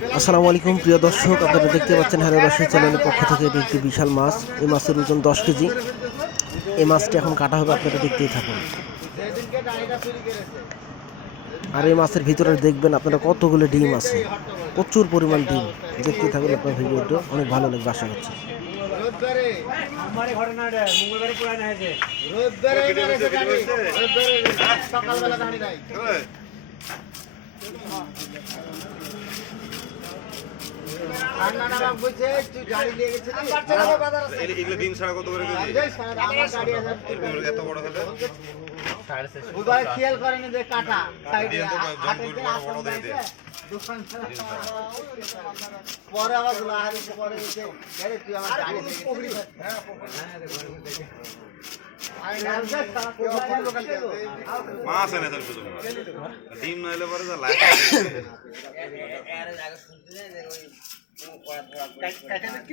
আসসালামু আলাইকুম, প্রিয় দর্শক, আপনারা দেখতে পাচ্ছেন হারে বাসের চ্যানেলের পক্ষ থেকে এটি একটি বিশাল মাছ। এই মাছের ওজন দশ কেজি। এই মাছটি এখন কাটা হবে, আপনারা দেখতেই থাকুন। আর এই মাছের ভিতরে দেখবেন আপনারা কতগুলো ডিম আছে। প্রচুর পরিমাণ ডিম। দেখতে থাকুন আপনার ভিডিওটা, অনেক ভালো লাগবে, আশা করছি। সকালবেলা গাড়ি নাই ঠান্ডা নামা বলছে তুই গাড়ি নিয়ে গেছিলি এগুলো ডিম ছাড়া কত করে এত বড় হলে খেয়াল করেনি যে কাটা দোকান পরে আবার তুই আমার মাছ এনে তার শুধু ডিম যা লাগে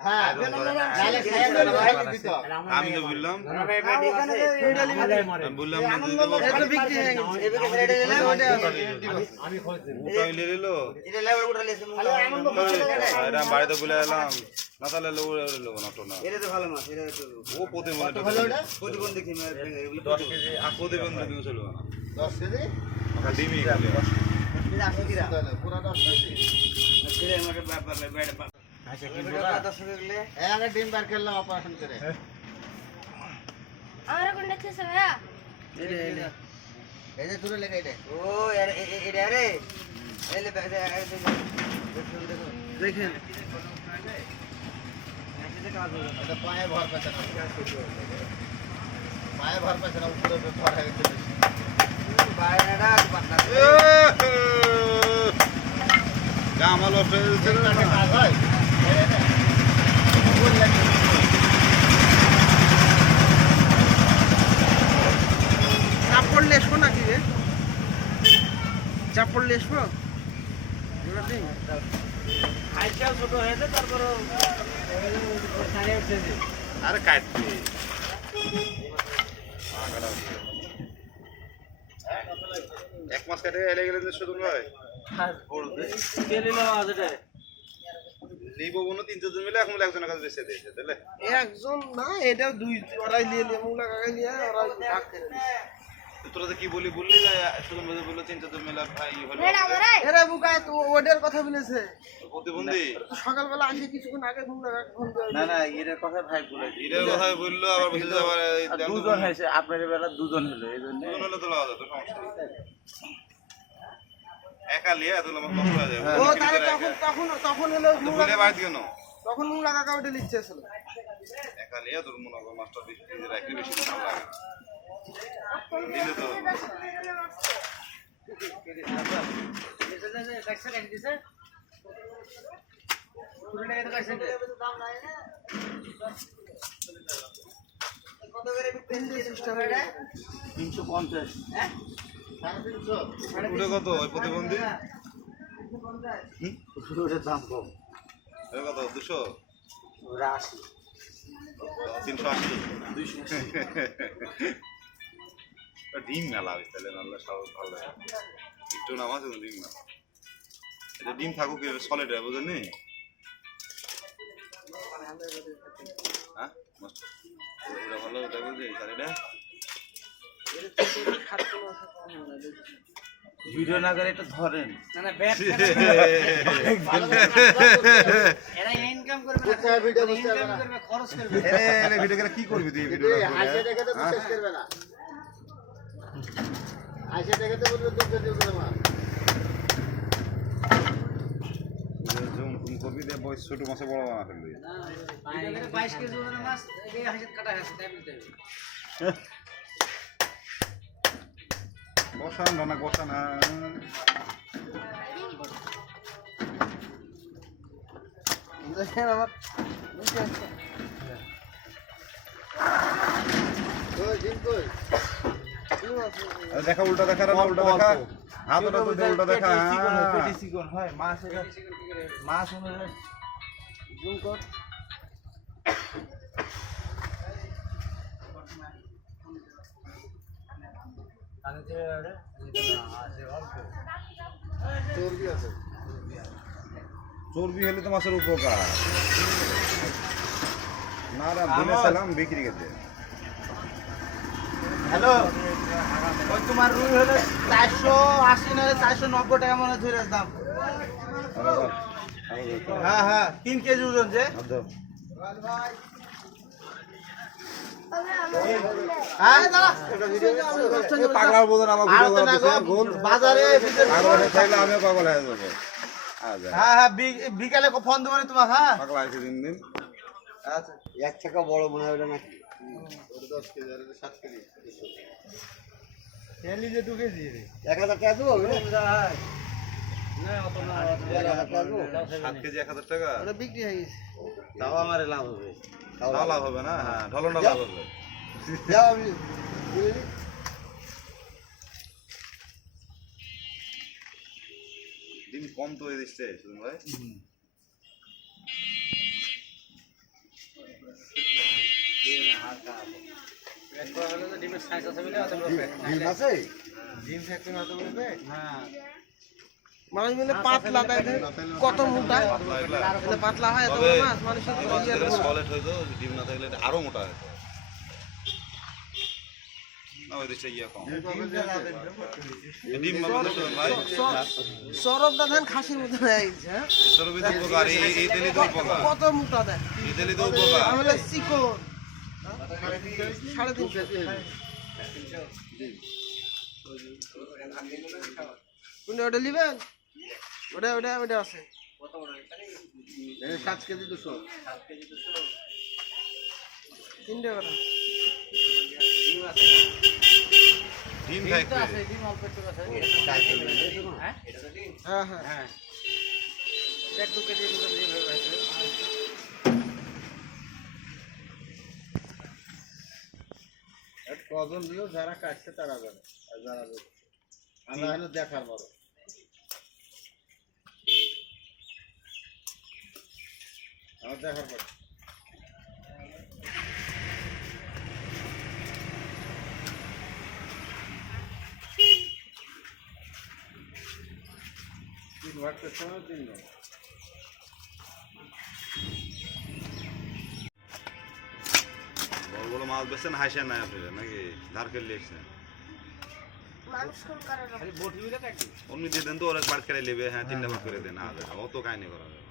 হ্যাঁ আমি তো বললাম বাড়িতে বলে এলাম না তাহলে ও প্রতিবন্ধী প্রতিবন্ধী ছিল না। দশ কেজি? ডিমই খালি। তাহলে পুরো দশ কেজি ডিম বার করলাম অপারেশন করে আমরা কোনটা খেয়েছে ভাইয়া এই যে তুলে লেগে এটা এটা পায়ে ভর পেছে না পায়ে ভর পেছে না উপরে ভর হয়ে গেছে না ফুল লাগে। চাপড় লেসবো নাকি রে? চাপড় লেসবো আরে কাটবি। এক মাস কাটে এলে গেলে শুধু নয়। তেলে নেওয়া আছে রে লিব বনো তিন চারজন মিলে এখন একজনের কাছে বেঁচে দিয়েছে তাহলে একজন না এটা দুই ওরাই নিয়ে নিয়ে মুলা কাকা নিয়ে ওরা ভাগ করে তোরা তো কি বলি বললি যে শুধু বলল তিন চারজন মিলে ভাই হলো এরা বুকায় তো ওদের কথা বলেছে। প্রতিবন্ধী? সকালবেলা আজকে কিছুক্ষণ আগে মুলা কাকা ফোন করে না না এটার কথা ভাই বলে এটার কথা বলল আবার বলছে দুজন হয়েছে আপনার বেলা দুজন হলো এই জন্য। দুজন হলে তো সমস্যা। একা লিয়ে এত লম্বা কষ্ট হয়ে যাবে। ও তাহলে তখন তখন তখন হলো মুলা কেন? তখন মুলা কাকা ওটা লিখছে ছিল একা লিয়ে তোর মনে কর মাস্টার বেশি দিয়ে রাখলে বেশি ভালো লাগে। দিলে তো তিনশো পঞ্চাশ। সাড়ে তিনশো কত? ওই প্রতিবন্ধী? ওটার দাম কম। ওই কত? দুশো? ওরা আশি। তিনশো আশি। দুইশো ডিম মেলা তাহলে সব ভালো লাগে একটু নাম আছে ডিম মেলা। এটা ডিম থাকুক সলিড হয় বুঝলেন? হ্যাঁ। ভালো ওটা বলছি শাড়িটা? ভিডিও না করে একটু ধরেন। ভিডিও ভিডিও কি করবি তুই দেখে তো করবে দিয়ে বয়স ছোট মাসে বড় বানা ফেলবি বাইশ কেজি ওজনের মাছ এই হাসির কাটা হবে। বসান না বসান? আমার দেখা উল্টা দেখা রে উল্টা দেখা। হাত ওটা তো উল্টা দেখা হ্যাঁ। হয়। মাছ মাছ জুম কর। চর্বি হলে তো মাছের উপকার। না না বলে সালাম বিক্রি করতে। হ্যালো? ওই তোমার রুই হলে চারশো আশি না চারশো নব্বই টাকা মনে হয় ধরে দাম হ্যাঁ হ্যাঁ তিন কেজি ওজন যে। বিকালে ফোন দেবো তোমার হ্যাঁ? পাগলা আছে দিন দিন। আচ্ছা। এক টাকা বড় মনে হয় ওটা নাকি? এক হাজার টাকা দেবো এক হাজার টাকা দেবো? সাত কেজি এক হাজার টাকা? ওটা বিক্রি হয়ে গেছে। তাও আমার লাভ হবে। তাও লাভ হবে না? হ্যাঁ ঢলনটা লাভ হবে। যাও আমি বুঝলি? কম তো এই দিচ্ছে শুনুন ভাই। ডিমের সাইজ আছে বলে অত ডিম আছে? ডিম ফ্যাক্টরি মাথা বলবে হ্যাঁ। মানুষ মিলে পাতলা তাই কত মোটা? পাতলা এটা পাতলা হয় এত মাছ সলিড ডিম না থাকলে আরও মোটা কত মোটা চিকন। সাড়ে তিনশো। কোনটা ওটা নিবেন? ওটা ওটা ওটা আছে। সাত কেজি দুশো। তিনটে কথা ডিম থাকবে। হ্যাঁ? হ্যাঁ হ্যাঁ। এক দু কেজি ডিম হয়ে কজন দিও যারা কাটছে তারা যাবে আর যারা আমরা দেখার বড় আমার দেখার বড় তিন ভাগের সময় তিন ভাগ বড় বড় মাছ বেছেন হাসেন নাই আপনারা নাকি ধার করলে এসছেন খালি বটি মিলে কাটবি অমনি দিয়ে দেন তো ওরা পাট করে নেবে হ্যাঁ তিনটা ভাগ করে দেন আচ্ছা ও তো কাহিনি করা যাবে না।